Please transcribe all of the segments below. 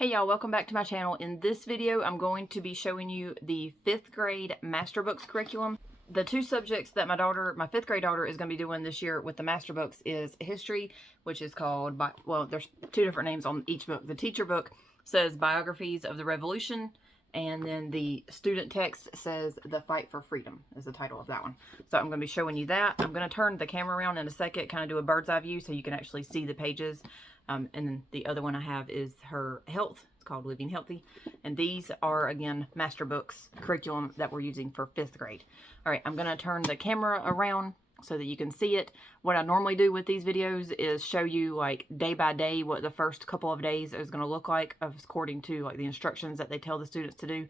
Hey y'all, welcome back to my channel. In this video, I'm going to be showing you the 5th grade MasterBooks curriculum. The two subjects that my 5th grade daughter is going to be doing this year with the MasterBooks is history, which is called, well, there's two different names on each book. The teacher book says Biographies of the Revolution, and then the student text says The Fight for Freedom is the title of that one. So I'm going to be showing you that. I'm going to turn the camera around in a second, kind of do a bird's eye view so you can actually see the pages. And then the other one I have is her health. It's called Living Healthy. And these are, again, MasterBooks curriculum that we're using for 5th grade. All right, I'm going to turn the camera around so that you can see it. What I normally do with these videos is show you, like, day by day what the first couple of days is going to look like according to, like, the instructions that they tell the students to do.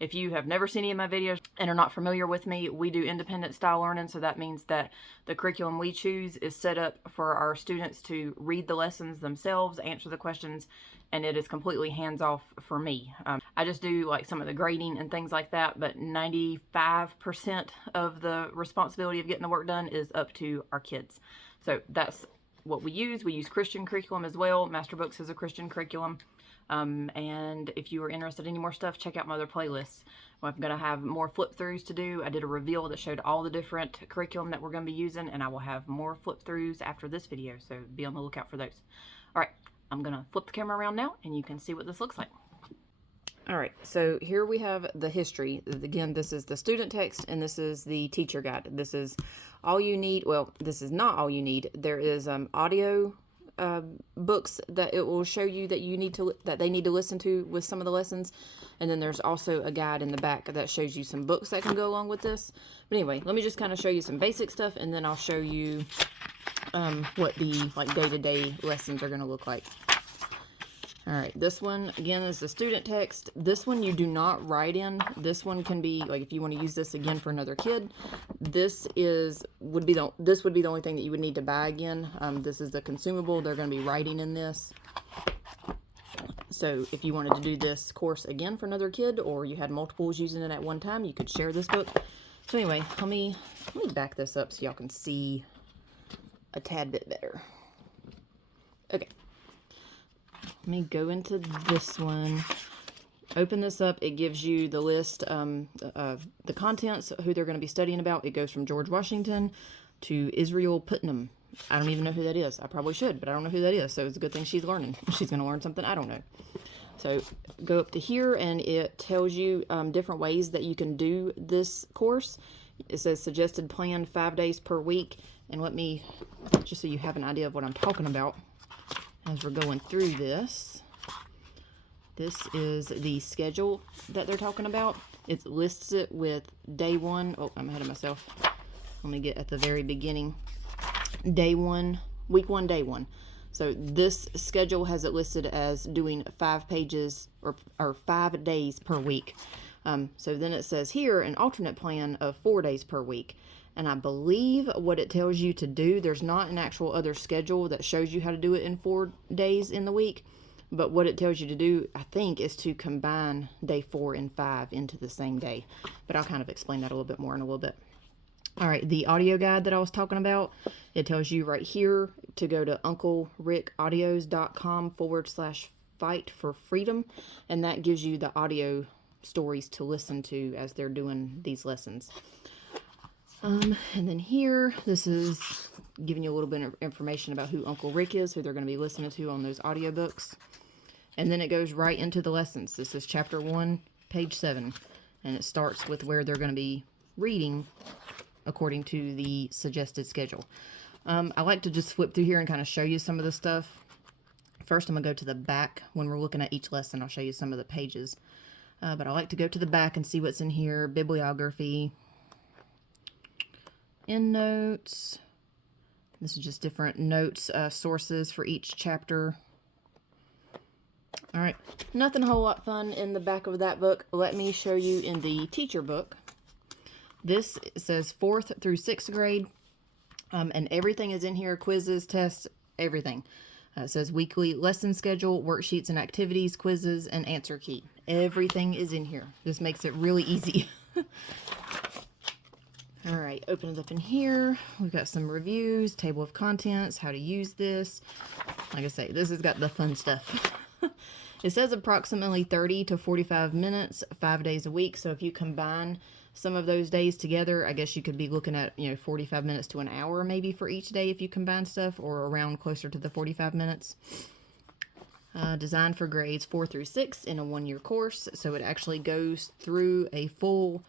If you have never seen any of my videos and are not familiar with me, we do independent style learning. So that means that the curriculum we choose is set up for our students to read the lessons themselves, answer the questions, and it is completely hands-off for me. I just do like some of the grading and things like that, but 95% of the responsibility of getting the work done is up to our kids. So that's what we use. We use Christian curriculum as well. MasterBooks is a Christian curriculum. And if you are interested in any more stuff, check out my other playlists. I'm going to have more flip-throughs to do. I did a reveal that showed all the different curriculum that we're going to be using, and I will have more flip-throughs after this video, so be on the lookout for those. All right, I'm going to flip the camera around now, and you can see what this looks like. All right, so here we have the history. Again, this is the student text, and this is the teacher guide. This is all you need. Well, this is not all you need. There is audio books that it will show you that they need to listen to with some of the lessons, and then there's also a guide in the back that shows you some books that can go along with this. But anyway, let me just kind of show you some basic stuff, and then I'll show you what the day-to-day lessons are going to look like. All right, this one again is the student text. This one you do not write in. This one can be like, if you want to use this again for another kid, this would be the only thing that you would need to buy again. This is the consumable. They're going to be writing in this. So if you wanted to do this course again for another kid, or you had multiples using it at one time, you could share this book. So anyway, let me back this up so y'all can see a tad bit better. Okay. Let me go into this one. Open this up. It gives you the list of the contents, who they're going to be studying about. It goes from George Washington to Israel Putnam. I don't even know who that is. I probably should, but I don't know who that is. So it's a good thing she's learning. She's going to learn something I don't know. So go up to here, and it tells you different ways that you can do this course. It says suggested plan 5 days per week. And let me, just so you have an idea of what I'm talking about as we're going through this. This is the schedule that they're talking about. It lists it with day one. Oh, I'm ahead of myself. Let me get at the very beginning. Day one, week one, day one. So this schedule has it listed as doing 5 pages or 5 days per week. So then it says here an alternate plan of 4 days per week. And I believe what it tells you to do, there's not an actual other schedule that shows you how to do it in 4 days in the week. But what it tells you to do, I think, is to combine day 4 and 5 into the same day. But I'll kind of explain that a little bit more in a little bit. All right, the audio guide that I was talking about, it tells you right here to go to unclerickaudios.com/fight for freedom. And that gives you the audio stories to listen to as they're doing these lessons. And then here, this is giving you a little bit of information about who Uncle Rick is, who they're going to be listening to on those audiobooks. And then it goes right into the lessons. This is chapter 1, page 7. And it starts with where they're going to be reading according to the suggested schedule. I like to just flip through here and kind of show you some of the stuff. First, I'm going to go to the back. When we're looking at each lesson, I'll show you some of the pages. But I like to go to the back and see what's in here. Bibliography. Endnotes. This is just different notes, sources for each chapter. All right, nothing a whole lot fun in the back of that book. Let me show you in the teacher book. This says 4th through 6th grade, and everything is in here, quizzes, tests, everything. It says weekly lesson schedule, worksheets and activities, quizzes, and answer key. Everything is in here. This makes it really easy. All right, open it up in here. We've got some reviews, table of contents, how to use this. Like I say, this has got the fun stuff. It says approximately 30 to 45 minutes, 5 days a week. So if you combine some of those days together, I guess you could be looking at, 45 minutes to an hour maybe for each day if you combine stuff, or around closer to the 45 minutes. Designed for grades 4 through 6 in a 1-year course. So it actually goes through a full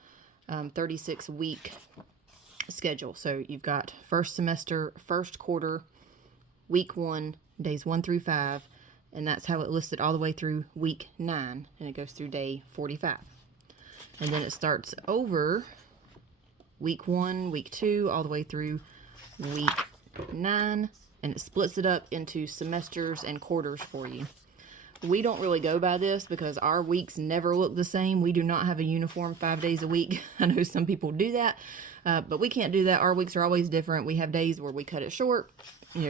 36-week schedule. So you've got first semester, first quarter, week 1, days 1 through 5, and that's how it listed all the way through week 9, and it goes through day 45. And then it starts over week 1, week 2, all the way through week 9, and it splits it up into semesters and quarters for you. We don't really go by this because our weeks never look the same. We do not have a uniform 5 days a week. I know some people do that, but we can't do that. Our weeks are always different. We have days where we cut it short.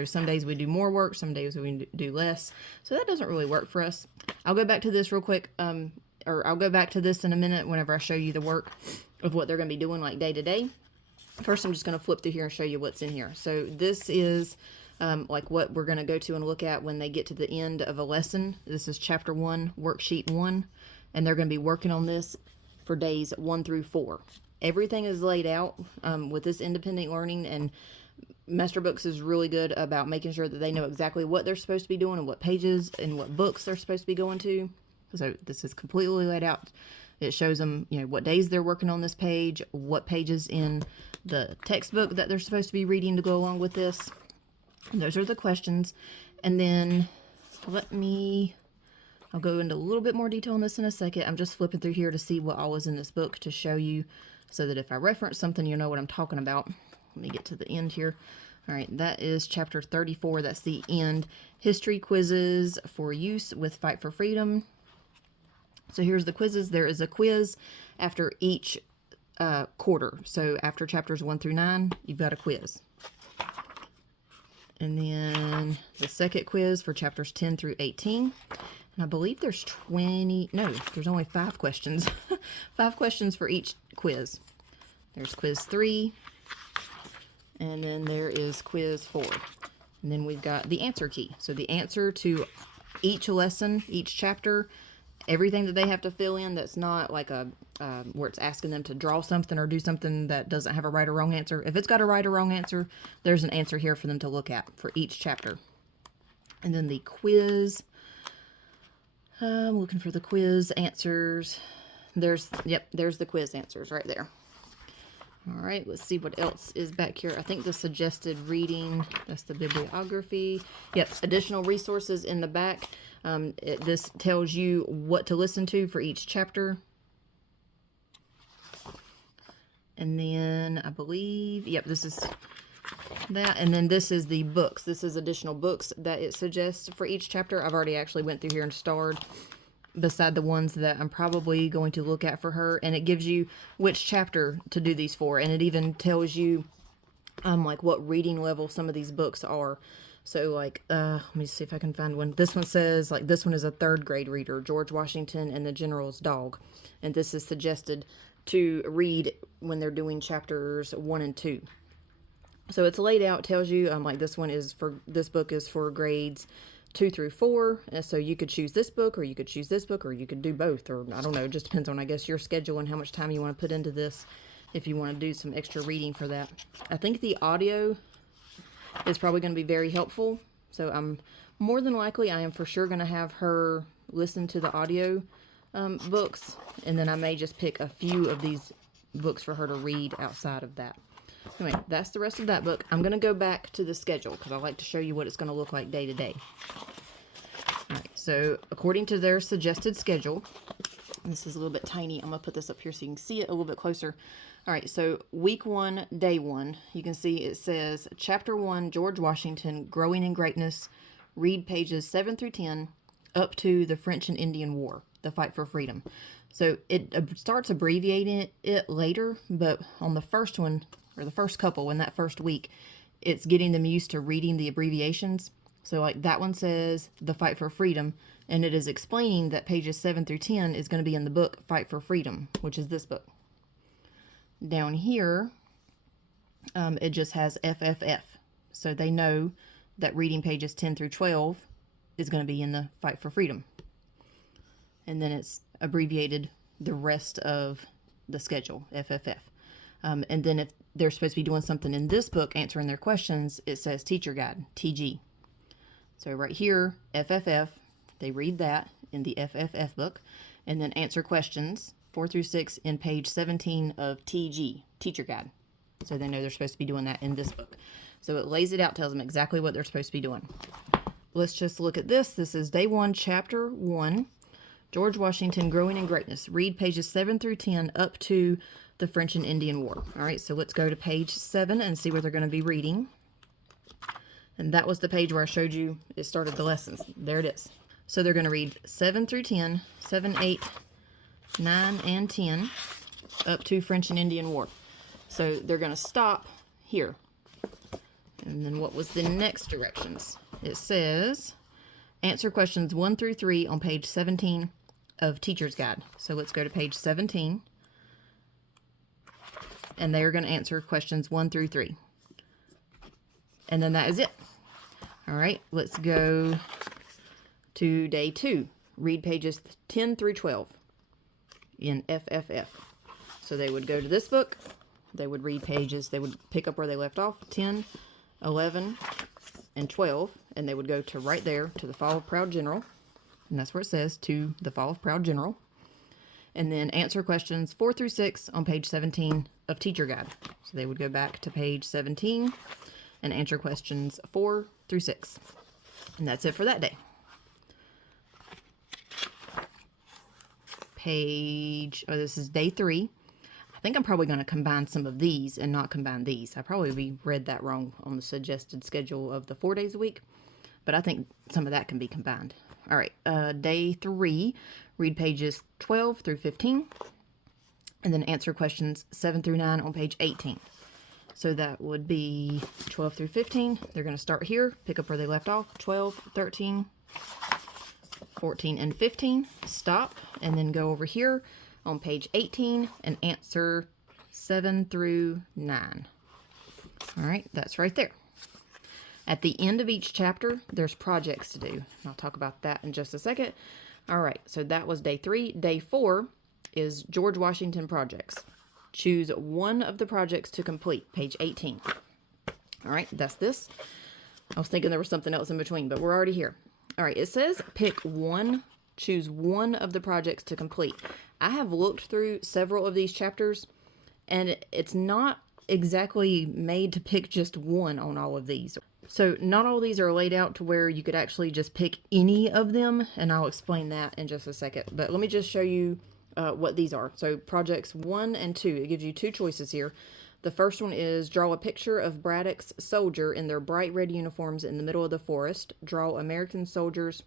Some days we do more work, some days we do less. So that doesn't really work for us. I'll go back to this real quick, or I'll go back to this in a minute whenever I show you the work of what they're going to be doing like day to day. First, I'm just going to flip through here and show you what's in here. So this is like what we're going to go to and look at when they get to the end of a lesson. This is chapter 1, worksheet 1, and they're going to be working on this for days 1 through 4. Everything is laid out with this independent learning, and MasterBooks is really good about making sure that they know exactly what they're supposed to be doing and what pages and what books they're supposed to be going to. So this is completely laid out. It shows them, what days they're working on this page, what pages in the textbook that they're supposed to be reading to go along with this. And those are the questions. And then I'll go into a little bit more detail on this in a second. I'm just flipping through here to see what all is in this book to show you, so that if I reference something, you know what I'm talking about. Let me get to the end here. All right, that is chapter 34. That's the end. History quizzes for use with Fight for Freedom. So here's the quizzes. There is a quiz after each quarter. So after chapters 1 through 9, you've got a quiz. And then the second quiz for chapters 10 through 18. And I believe there's there's only 5 questions. 5 questions for each quiz. There's quiz 3. And then there is quiz 4. And then we've got the answer key. So the answer to each lesson, each chapter, everything that they have to fill in that's not like where it's asking them to draw something or do something that doesn't have a right or wrong answer. If it's got a right or wrong answer, there's an answer here for them to look at for each chapter. And then the quiz. I'm looking for the quiz answers. There's the quiz answers right there. All right, let's see what else is back here. I think the suggested reading, that's the bibliography. Yep, additional resources in the back. This tells you what to listen to for each chapter. And then I believe, this is that. And then this is the books. This is additional books that it suggests for each chapter. I've already actually went through here and starred beside the ones that I'm probably going to look at for her, and it gives you which chapter to do these for, and it even tells you like what reading level some of these books are. So like let me see if I can find one. This one says like this one is a 3rd grade reader, George Washington and the General's Dog, and this is suggested to read when they're doing chapters 1 and 2. So it's laid out, tells you like this book is for grades 2 through 4, and so you could choose this book, or you could choose this book, or you could do both, or I don't know, it just depends on, I guess, your schedule and how much time you want to put into this, if you want to do some extra reading for that. I think the audio is probably going to be very helpful, so I'm more than likely, I am for sure going to have her listen to the audio books, and then I may just pick a few of these books for her to read outside of that. Anyway, that's the rest of that book. I'm going to go back to the schedule because I like to show you what it's going to look like day to day. All right, so according to their suggested schedule, this is a little bit tiny. I'm going to put this up here so you can see it a little bit closer. All right, so week 1, day 1, you can see it says chapter 1, George Washington, Growing in Greatness. Read pages 7 through 10 up to the French and Indian War, the fight for freedom. So it starts abbreviating it later, but on the first one, or the first couple in that first week, it's getting them used to reading the abbreviations. So like that one says the Fight for Freedom, and it is explaining that pages 7 through 10 is going to be in the book Fight for Freedom, which is this book. Down here, it just has FFF. So they know that reading pages 10 through 12 is going to be in the Fight for Freedom. and then it's abbreviated the rest of the schedule, FFF. And then if they're supposed to be doing something in this book, answering their questions, it says Teacher Guide, TG. So right here, FFF, they read that in the FFF book, and then answer questions 4 through 6 in page 17 of TG, Teacher Guide. So they know they're supposed to be doing that in this book. So it lays it out, tells them exactly what they're supposed to be doing. Let's just look at this. This is day 1, chapter 1, George Washington, Growing in Greatness. Read pages 7 through 10 up to the French and Indian War. All right, so let's go to page 7 and see what they're going to be reading. And that was the page where I showed you it started the lessons. There it is. So they're going to read 7 through 10, 7, 8, 9, and 10, up to French and Indian War. So they're going to stop here. And then what was the next directions? It says, answer questions 1 through 3 on page 17 of Teacher's Guide. So let's go to page 17. And they are going to answer questions 1 through 3. And then that is it. All right, let's go to day 2. Read pages 10 through 12 in FFF. So they would go to this book. They would read pages. They would pick up where they left off, 10, 11, and 12. And they would go to right there to the Fall of Proud General. And that's where it says, to the Fall of Proud General. And then answer questions 4 through 6 on page 17 of Teacher Guide. So they would go back to page 17 and answer questions 4 through 6. And that's it for that day. This is day 3. I think I'm probably going to combine some of these and not combine these. I probably read that wrong on the suggested schedule of the 4 days a week, but I think some of that can be combined. All right, day 3, read pages 12 through 15, and then answer questions 7 through 9 on page 18. So that would be 12 through 15. They're going to start here, pick up where they left off, 12, 13, 14, and 15. Stop, and then go over here on page 18 and answer 7 through 9. All right, that's right there. At the end of each chapter, there's projects to do. I'll talk about that in just a second. All right, so that was day 3. Day 4 is George Washington projects. Choose one of the projects to complete, page 18. All right, that's this. I was thinking there was something else in between, but we're already here. All right, it says pick one, choose one of the projects to complete. I have looked through several of these chapters, and it's not exactly made to pick just one on all of these. So not all of these are laid out to where you could actually just pick any of them, and I'll explain that in just a second. But let me just show you what these are. So projects 1 and 2, it gives you 2 choices here. The first one is draw a picture of Braddock's soldier in their bright red uniforms in the middle of the forest. Draw American soldiers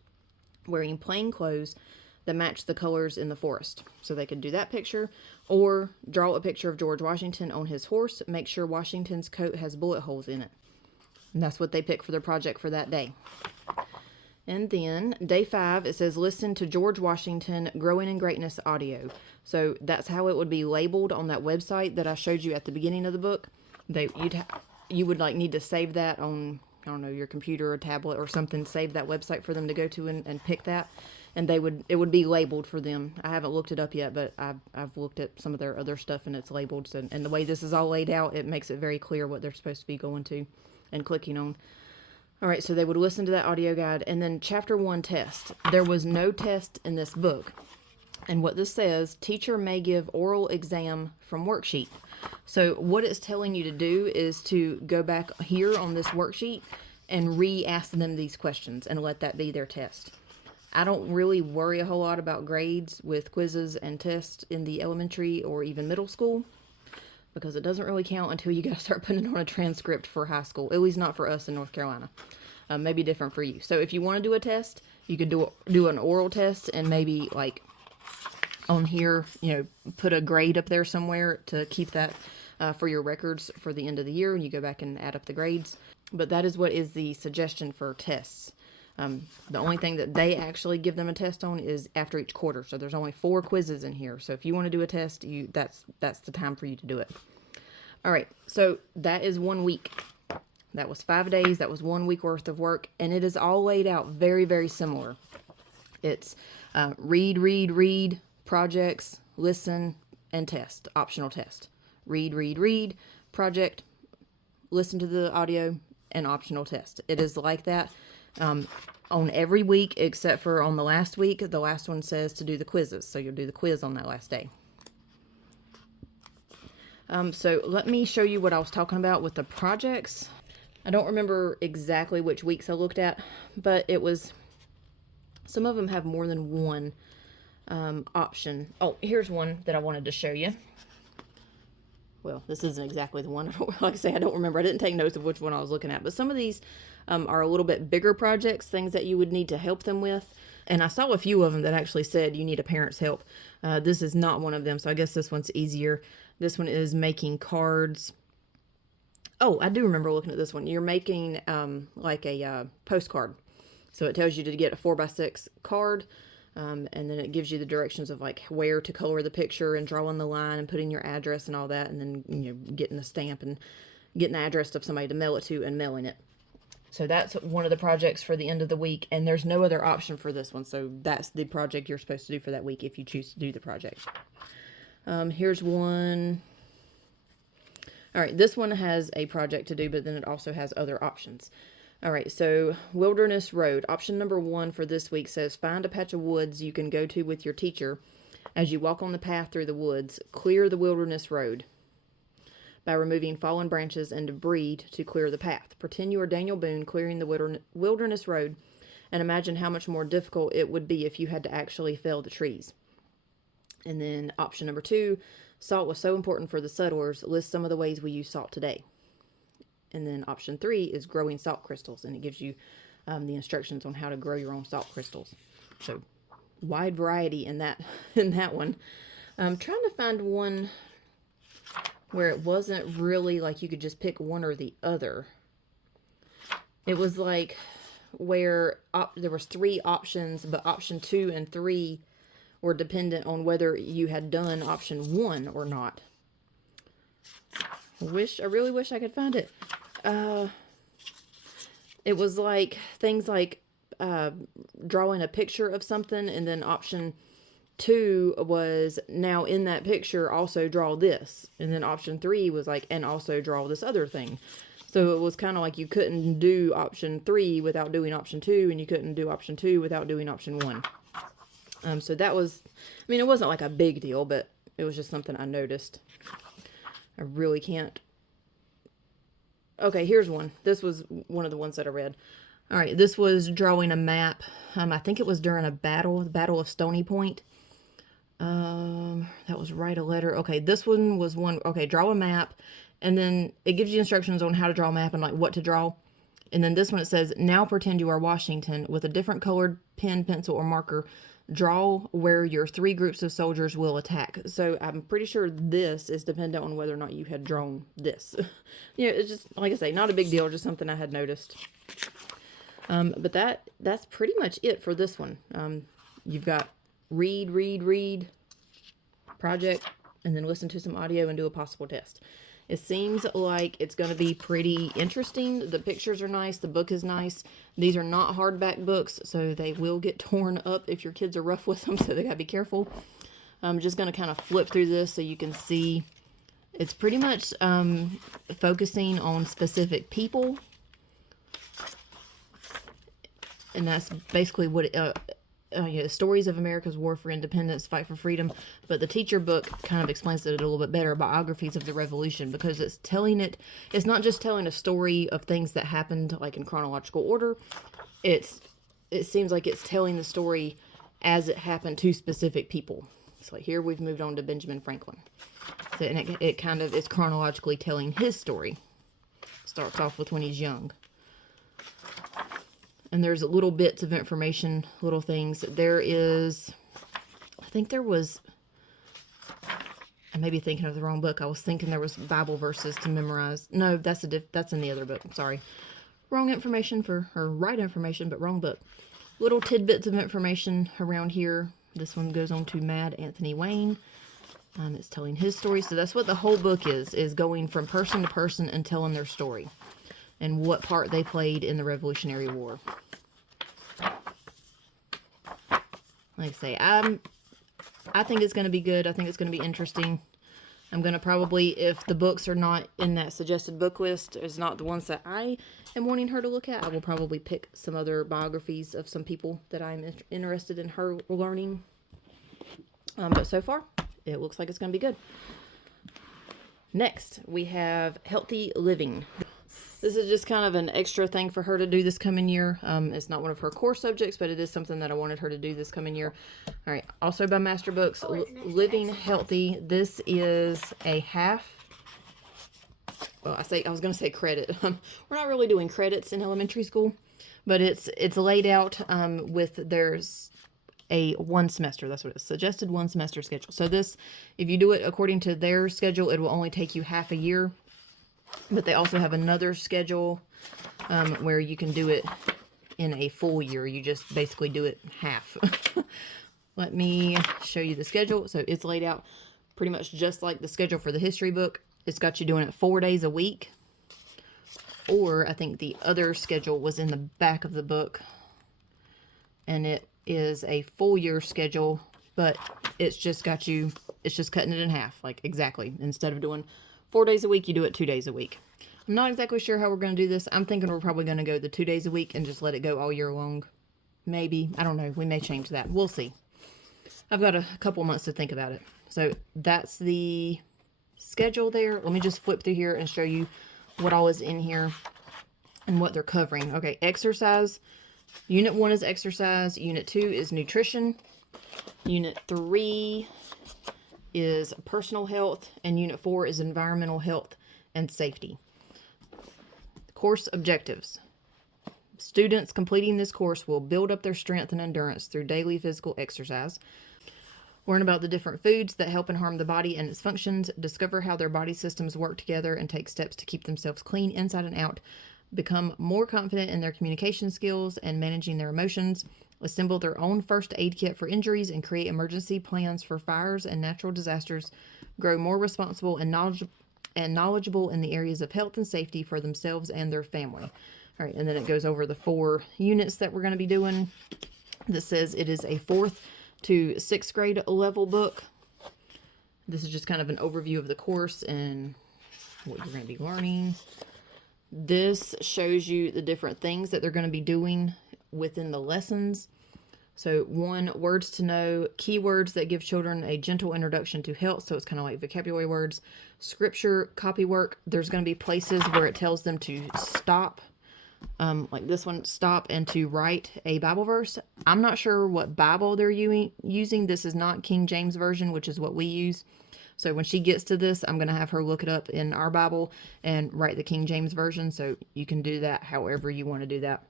wearing plain clothes that match the colors in the forest. So they could do that picture, or draw a picture of George Washington on his horse. Make sure Washington's coat has bullet holes in it. And that's what they pick for their project for that day. And then day 5, it says listen to George Washington Growing in Greatness audio. So that's how it would be labeled on that website that I showed you at the beginning of the book. You would like need to save that on, I don't know, your computer or tablet or something. Save that website for them to go to and pick that, and it would be labeled for them. I haven't looked it up yet, but I've looked at some of their other stuff and it's labeled. So, and the way this is all laid out, it makes it very clear what they're supposed to be going to and clicking on. All right, so they would listen to that audio guide. And then chapter 1 test. There was no test in this book. And what this says, teacher may give oral exam from worksheet. So what it's telling you to do is to go back here on this worksheet and re-ask them these questions and let that be their test. I don't really worry a whole lot about grades with quizzes and tests in the elementary or even middle school, because it doesn't really count until you gotta start putting it on a transcript for high school, at least not for us in North Carolina. Maybe different for you. So if you want to do a test, you could do an oral test and maybe like on here, put a grade up there somewhere to keep that for your records for the end of the year, and you go back and add up the grades. But that is what is the suggestion for tests. The only thing that they actually give them a test on is after each quarter. So there's only 4 quizzes in here. So if you want to do a test, that's the time for you to do it. All right, so that is 1 week. That was 5 days. That was 1 week worth of work, and it is all laid out very, very similar. It's Read, projects, listen, and test, optional test. Read, project, listen to the audio, and optional test. It is like that on every week except for on the last week. The last one says to do the quizzes, so you'll do the quiz on that last day. So let me show you what I was talking about with the projects. I don't remember exactly which weeks I looked at, but it was, some of them have more than one option. Oh, here's one that I wanted to show you. Well, this isn't exactly the one. Like I say, I don't remember. I didn't take notes of which one I was looking at, but some of these are a little bit bigger projects, things that you would need to help them with. And I saw a few of them that actually said you need a parent's help. This is not one of them, so I guess this one's easier. This one is making cards. Oh, I do remember looking at this one. You're making like a postcard. So it tells you to get a 4x6 card, and then it gives you the directions of like where to color the picture and drawing the line and putting your address and all that, and then getting the stamp and getting the address of somebody to mail it to and mailing it. So that's one of the projects for the end of the week, and there's no other option for this one. So that's the project you're supposed to do for that week if you choose to do the project. Here's one. All right, this one has a project to do, but then it also has other options. All right, so Wilderness Road. Option number 1 for this week says, find a patch of woods you can go to with your teacher. As you walk on the path through the woods, clear the wilderness road by removing fallen branches and debris to clear the path. Pretend you are Daniel Boone clearing the wilderness road, and imagine how much more difficult it would be if you had to actually fell the trees. And then option number 2, salt was so important for the settlers. List some of the ways we use salt today. And then option 3 is growing salt crystals, and it gives you the instructions on how to grow your own salt crystals. So wide variety in that one. I'm trying to find one where it wasn't really like you could just pick one or the other. It was like where there was 3 options, but option 2 and 3 were dependent on whether you had done option 1 or not. I really wish I could find it. It was like things like drawing a picture of something, and then option 2 was, now in that picture also draw this, and then option 3 was like, and also draw this other thing. So it was kind of like you couldn't do option 3 without doing option 2, and you couldn't do option 2 without doing option 1. So that was, I mean, it wasn't like a big deal, but it was just something I noticed. I really can't. Okay, here's one. This was one of the ones that I read. All right, this was drawing a map. I think it was during a battle, the Battle of Stony Point. That was write a letter. Okay, this one was one. Okay, draw a map, and then it gives you instructions on how to draw a map and like what to draw. And then this one, it says, now pretend you are Washington with a different colored pen, pencil, or marker. Draw where your 3 groups of soldiers will attack. So I'm pretty sure this is dependent on whether or not you had drawn this. It's just, like I say, not a big deal, just something I had noticed. But that's pretty much it for this one. You've got read, project, and then listen to some audio and do a possible test. It seems like it's going to be pretty interesting. The pictures are nice. The book is nice. These are not hardback books, so they will get torn up if your kids are rough with them, so they got to be careful. I'm just going to kind of flip through this so you can see. It's pretty much focusing on specific people. And that's basically what stories of America's war for independence, fight for freedom. But the teacher book kind of explains it a little bit better, Biographies of the Revolution, because it's not just telling a story of things that happened like in chronological order. It seems like it's telling the story as it happened to specific people. So here we've moved on to Benjamin Franklin. So, and it kind of is chronologically telling his story. Starts off with when he's young. And there's little bits of information, little things. There is, I think there was, I may be thinking of the wrong book. I was thinking there was Bible verses to memorize. No, that's in the other book. I'm sorry. Wrong information right information, but wrong book. Little tidbits of information around here. This one goes on to Mad Anthony Wayne. It's telling his story. So that's what the whole book is going from person to person and telling their story and what part they played in the Revolutionary War. like I say, I think it's going to be good. I think it's going to be interesting. I'm going to probably, if the books are not in that suggested book list, is not the ones that I am wanting her to look at, I will probably pick some other biographies of some people that I'm interested in her learning. But so far, it looks like it's going to be good. Next, we have Healthy Living. This is just kind of an extra thing for her to do this coming year. It's not one of her core subjects, but it is something that I wanted her to do this coming year. All right. Also by MasterBooks, Living Healthy. This is a half. Well, I was going to say credit. We're not really doing credits in elementary school, but it's laid out with there's a 1 semester. That's what it is. Suggested 1 semester schedule. So this, if you do it according to their schedule, it will only take you half a year. But they also have another schedule where you can do it in a full year. You just basically do it half. Let me show you the schedule. So it's laid out pretty much just like the schedule for the history book. It's got you doing it 4 days a week. Or I think the other schedule was in the back of the book. And it is a full year schedule, but it's just got you, it's just cutting it in half, like exactly. Instead of doing 4 days a week, you do it 2 days a week. I'm not exactly sure how we're going to do this. I'm thinking we're probably going to go the 2 days a week and just let it go all year long. Maybe. I don't know. We may change that. We'll see. I've got a couple months to think about it. So that's the schedule there. Let me just flip through here and show you what all is in here and what they're covering. Okay, exercise. Unit 1 is exercise. Unit 2 is nutrition. Unit 3 is personal health, and Unit 4 is environmental health and safety. Course objectives. Students completing this course will build up their strength and endurance through daily physical exercise, learn about the different foods that help and harm the body and its functions, discover how their body systems work together, and take steps to keep themselves clean inside and out, become more confident in their communication skills and managing their emotions, assemble their own first aid kit for injuries, and create emergency plans for fires and natural disasters, grow more responsible and knowledgeable in the areas of health and safety for themselves and their family. All right, and then it goes over the 4 units that we're going to be doing. This says it is a 4th to 6th grade level book. This is just kind of an overview of the course and what you're going to be learning. This shows you the different things that they're going to be doing within the lessons. So 1, words to know, keywords that give children a gentle introduction to health. So it's kind of like vocabulary words, scripture, copy work. There's going to be places where it tells them to stop, like this one, stop and to write a Bible verse. I'm not sure what Bible they're using. This is not King James Version, which is what we use. So when she gets to this, I'm going to have her look it up in our Bible and write the King James Version. So you can do that however you want to do that.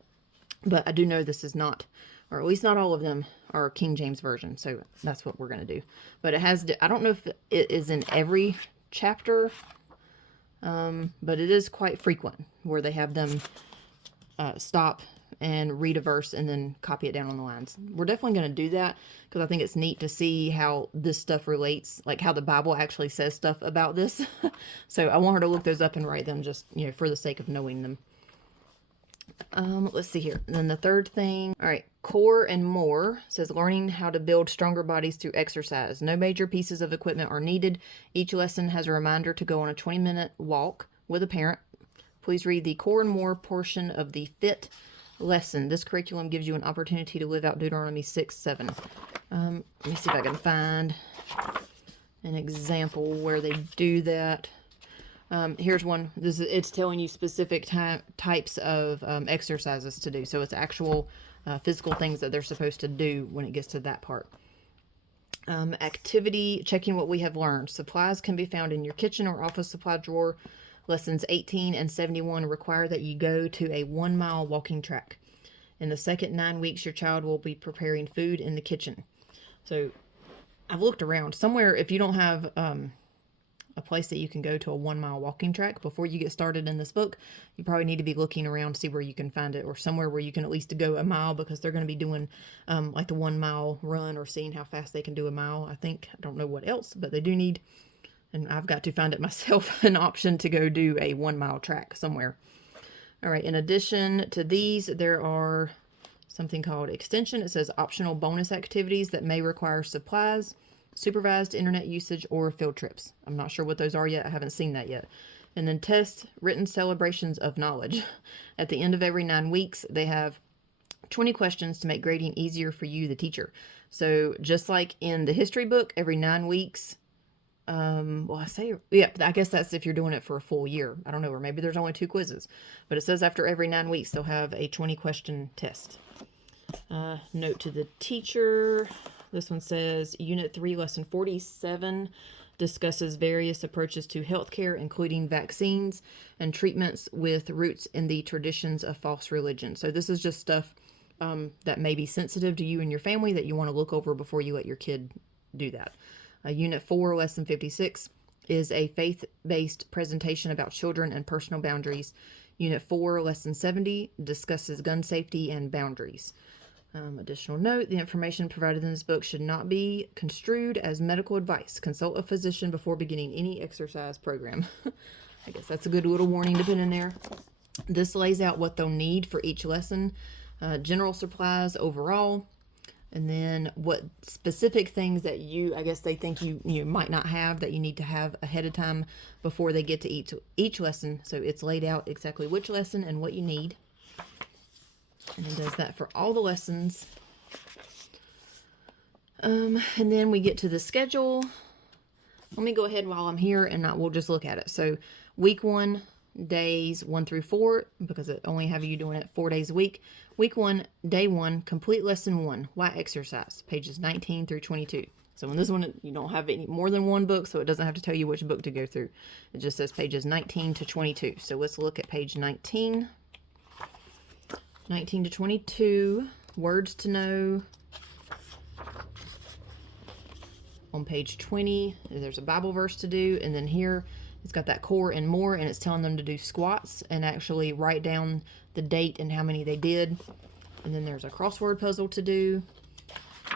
But I do know this is not, or at least not all of them are King James Version. So that's what we're going to do. But it has, I don't know if it is in every chapter, but it is quite frequent where they have them stop and read a verse and then copy it down on the lines. We're definitely going to do that because I think it's neat to see how this stuff relates, like how the Bible actually says stuff about this. So I want her to look those up and write them just, you know, for the sake of knowing them. Let's see here. And then the third thing, all right, core and more says learning how to build stronger bodies through exercise. No major pieces of equipment are needed. Each lesson has a reminder to go on a 20-minute walk with a parent. Please read the core and more portion of the fit lesson. This curriculum gives you an opportunity to live out Deuteronomy 6:7. Let me see if I can find an example where they do that. Here's one. It's telling you specific types of exercises to do. So it's actual physical things that they're supposed to do when it gets to that part. Activity, checking what we have learned. Supplies can be found in your kitchen or office supply drawer. Lessons 18 and 71 require that you go to a 1-mile walking track. In the second 9 weeks, your child will be preparing food in the kitchen. So I've looked around. Somewhere, if you don't have a place that you can go to a 1-mile walking track before you get started in this book, you probably need to be looking around to see where you can find it, or somewhere where you can at least go a mile, because they're going to be doing like the 1-mile run or seeing how fast they can do a mile. I don't know what else, but they do need, and I've got to find it myself, an option to go do a 1-mile track somewhere. All right, in addition to these, there are something called extension. It says optional bonus activities that may require supplies, supervised internet usage, or field trips. I'm not sure what those are yet. I haven't seen that yet. And then test written celebrations of knowledge. At the end of every 9 weeks, they have 20 questions to make grading easier for you, the teacher. So just like in the history book, every 9 weeks, I guess that's if you're doing it for a full year. I don't know, or maybe there's only 2 quizzes. But it says after every 9 weeks, they'll have a 20-question test. Note to the teacher. This one says, Unit 3, Lesson 47 discusses various approaches to healthcare, including vaccines and treatments with roots in the traditions of false religion. So this is just stuff that may be sensitive to you and your family that you want to look over before you let your kid do that. Unit 4, Lesson 56 is a faith-based presentation about children and personal boundaries. Unit 4, Lesson 70 discusses gun safety and boundaries. Additional note, the information provided in this book should not be construed as medical advice. Consult a physician before beginning any exercise program. I guess that's a good little warning to put in there. This lays out what they'll need for each lesson, general supplies overall, and then what specific things that I guess they think you might not have that you need to have ahead of time before they get to each lesson. So it's laid out exactly which lesson and what you need. And it does that for all the lessons. And then we get to the schedule. Let me go ahead while I'm here and we'll just look at it. So week 1, days 1 through 4, because it only have you doing it 4 days a week. Week 1, day 1, complete lesson 1. Why exercise? Pages 19 through 22. So in this one, you don't have any more than one book, so it doesn't have to tell you which book to go through. It just says pages 19 to 22. So let's look at page 19. 19 to 22, words to know. On page 20, there's a Bible verse to do, and then here it's got that core and more, and it's telling them to do squats and actually write down the date and how many they did. And then there's a crossword puzzle to do,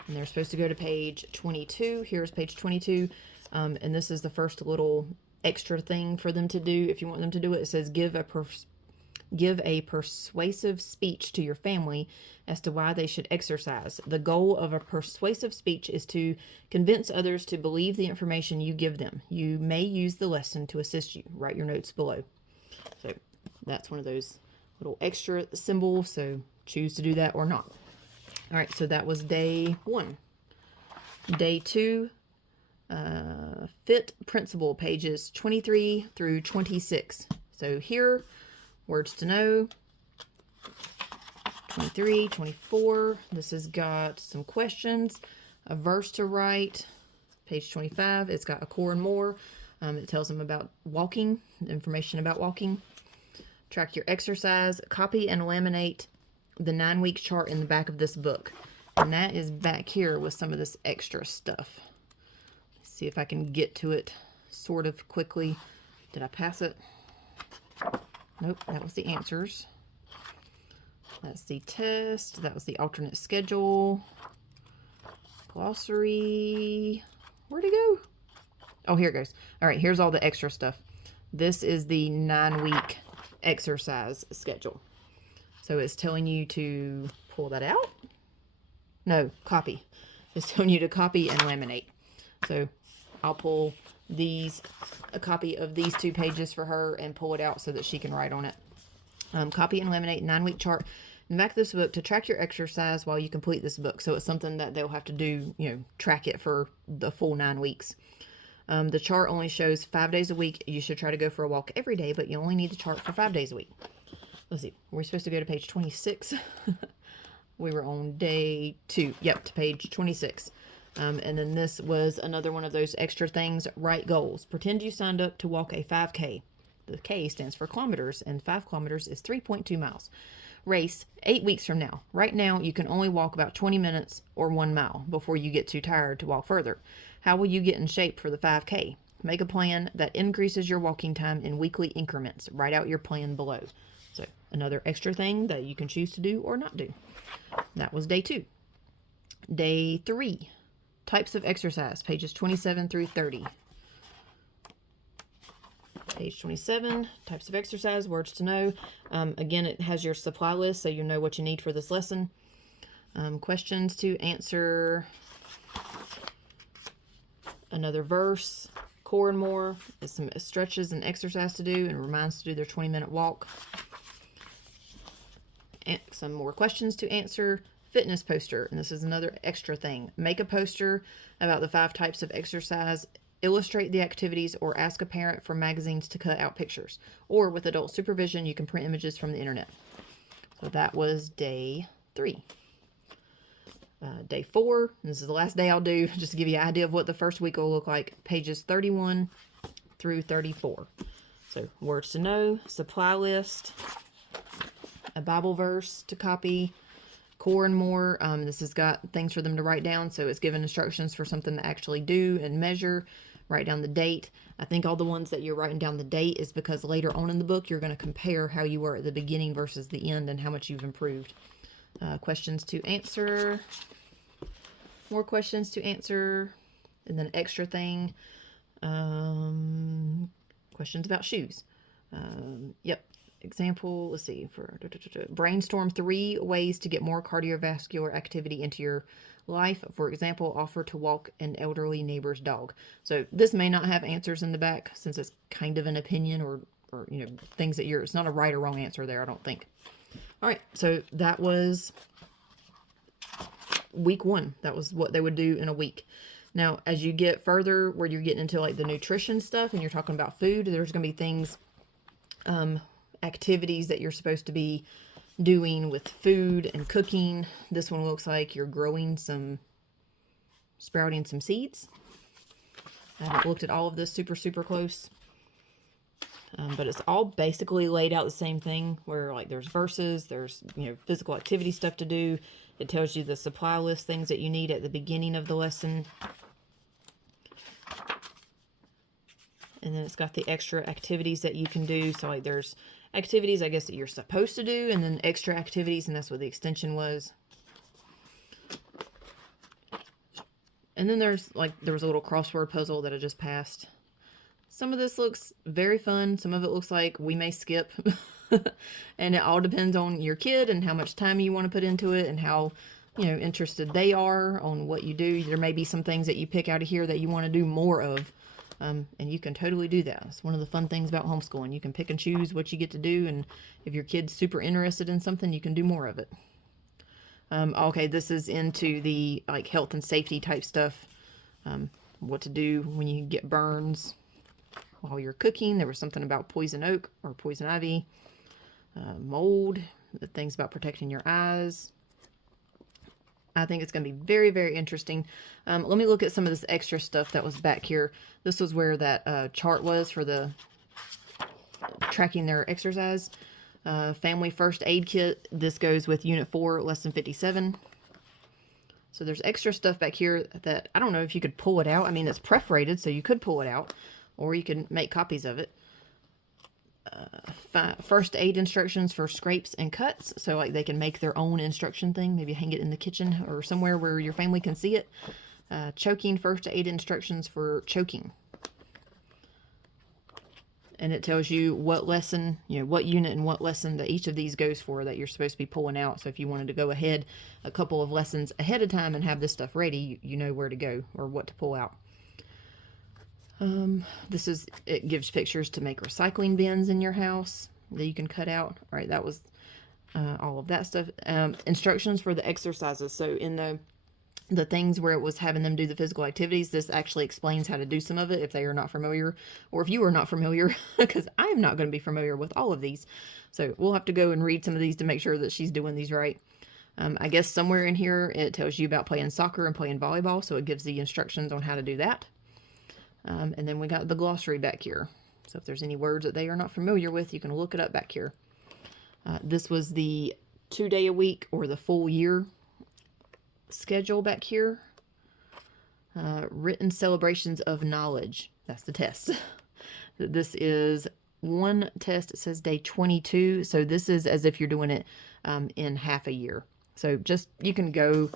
and they're supposed to go to page 22. Here's page 22, and this is the first little extra thing for them to do. If you want them to do it, it says give a persuasive speech to your family as to why they should exercise. The goal of a persuasive speech is to convince others to believe the information you give them. You may use the lesson to assist you. Write your notes below. So that's one of those little extra symbols, so choose to do that or not. All right, so that was day 1. Day 2, fit principle, pages 23 through 26. So here, words to know, 23, 24. This has got some questions, a verse to write. Page 25, it's got a core and more. It tells them about walking, information about walking. Track your exercise, copy and laminate the 9-week chart in the back of this book. And that is back here with some of this extra stuff. Let's see if I can get to it sort of quickly. Did I pass it? Nope, that was the answers. That's the test. That was the alternate schedule. Glossary. Where'd it go? Oh, here it goes. All right, here's all the extra stuff. This is the 9-week exercise schedule. So it's telling you to pull that out. No, copy. It's telling you to copy and laminate. So I'll pull a copy of these 2 pages for her and pull it out so that she can write on it. Copy and laminate 9-week chart in the back of this book to track your exercise while you complete this book. So it's something that they'll have to do, track it for the full 9 weeks. The chart only shows 5 days a week. You should try to go for a walk every day, but you only need the chart for 5 days a week. Let's see. We're supposed to go to page 26. We were on day 2. Yep, to page 26. And then this was another one of those extra things. Write goals. Pretend you signed up to walk a 5K. The K stands for kilometers, and 5 kilometers is 3.2 miles. Race 8 weeks from now. Right now, you can only walk about 20 minutes or 1 mile before you get too tired to walk further. How will you get in shape for the 5K? Make a plan that increases your walking time in weekly increments. Write out your plan below. So another extra thing that you can choose to do or not do. That was day 2. Day 3. Types of exercise, pages 27 through 30. Page 27, types of exercise, words to know. Again, it has your supply list, so you know what you need for this lesson. Questions to answer. Another verse. Core and more. There's some stretches and exercise to do, and reminds to do their 20-minute walk. And some more questions to answer. Fitness poster, and this is another extra thing. Make a poster about the 5 types of exercise, illustrate the activities, or ask a parent from magazines to cut out pictures. Or with adult supervision, you can print images from the internet. So that was day 3. Day 4, this is the last day I'll do, just to give you an idea of what the first week will look like. Pages 31 through 34. So words to know, supply list, a Bible verse to copy, core and more. This has got things for them to write down, so it's given instructions for something to actually do and measure. Write down the date. I think all the ones that you're writing down the date is because later on in the book you're going to compare how you were at the beginning versus the end and how much you've improved. Questions to answer. More questions to answer. And then extra thing. Questions about shoes. Yep. Example, let's see, for brainstorm 3 ways to get more cardiovascular activity into your life. For example, offer to walk an elderly neighbor's dog. So this may not have answers in the back since it's kind of an opinion or you know, things that it's not a right or wrong answer there, I don't think. All right, so that was week 1. That was what they would do in a week. Now, as you get further where you're getting into like the nutrition stuff and you're talking about food, there's going to be things, activities that you're supposed to be doing with food and cooking. This one looks like you're sprouting some seeds. I haven't looked at all of this super close. But it's all basically laid out the same thing where like there's verses, there's, you know, physical activity stuff to do. It tells you the supply list, things that you need at the beginning of the lesson. And then it's got the extra activities that you can do. So like there's activities, I guess, that you're supposed to do, and then extra activities, and that's what the extension was. And then there was a little crossword puzzle that I just passed. Some of this looks very fun. Some of it looks like we may skip. And it all depends on your kid and how much time you want to put into it and how, you know, interested they are on what you do. There may be some things that you pick out of here that you want to do more of. And you can totally do that. It's one of the fun things about homeschooling. You can pick and choose what you get to do, and if your kid's super interested in something, you can do more of it. Okay, this is into the like health and safety type stuff. What to do when you get burns while you're cooking. There was something about poison oak or poison ivy, mold, the things about protecting your eyes. I think it's going to be very interesting. Let me look at some of this extra stuff that was back here. This was where that chart was for the tracking their exercise. Family first aid kit. This goes with Unit 4, Lesson 57. So there's extra stuff back here that I don't know if you could pull it out. I mean, it's perforated, so you could pull it out, or you can make copies of it. First aid instructions for scrapes and cuts. So like they can make their own instruction thing, maybe hang it in the kitchen or somewhere where your family can see it. Choking, first aid instructions for choking. And it tells you what lesson, you know, what unit and what lesson that each of these goes for that you're supposed to be pulling out. So if you wanted to go ahead a couple of lessons ahead of time and have this stuff ready, you know where to go or what to pull out. It gives pictures to make recycling bins in your house that you can cut out. All right, that was all of that stuff. Instructions for the exercises. So in the things where it was having them do the physical activities, this actually explains how to do some of it if they are not familiar, or if you are not familiar, because I am not going to be familiar with all of these. So we'll have to go and read some of these to make sure that she's doing these right. I guess somewhere in here it tells you about playing soccer and playing volleyball, so it gives the instructions on how to do that. And then we got the glossary back here. So if there's any words that they are not familiar with, you can look it up back here. This was the 2-day-a-week or the full year schedule back here. Written celebrations of knowledge. That's the test. This is one test. It says day 22. So this is as if you're doing it in half a year. So just, you can go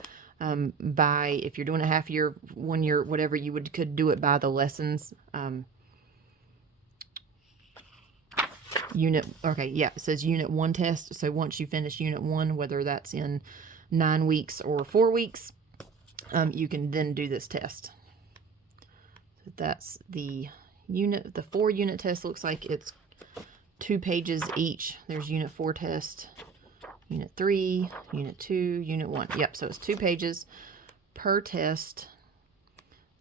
by, if you're doing a half year, 1 year, whatever, you could do it by the lessons. It says unit 1 test. So once you finish unit 1, whether that's in 9 weeks or 4 weeks, you can then do this test. So that's the unit. The 4-unit test looks like it's 2 pages each. There's Unit 4 test, Unit 3, Unit 2, Unit 1. Yep, so it's 2 pages per test.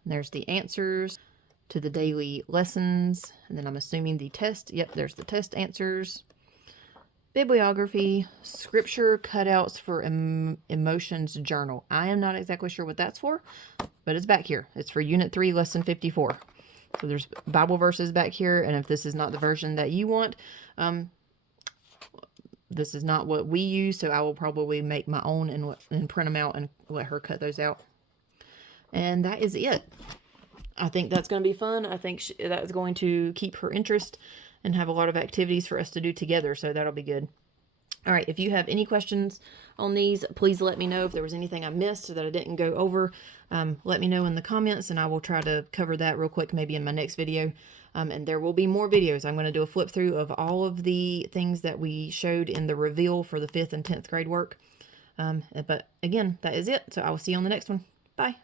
There's the answers to the daily lessons, and then I'm assuming the test. Yep, there's the test answers. Bibliography, scripture cutouts for emotions journal. I am not exactly sure what that's for, but it's back here. It's for Unit 3, Lesson 54. So there's Bible verses back here, and if this is not the version that you want, this is not what we use, so I will probably make my own and print them out and let her cut those out. And that is it. I think that's going to be fun. I think that's going to keep her interest and have a lot of activities for us to do together, so that'll be good. All right, if you have any questions on these, please let me know. If there was anything I missed or that I didn't go over, let me know in the comments, and I will try to cover that real quick maybe in my next video. And there will be more videos. I'm going to do a flip through of all of the things that we showed in the reveal for the 5th and 10th grade work. But again, that is it. So I will see you on the next one. Bye.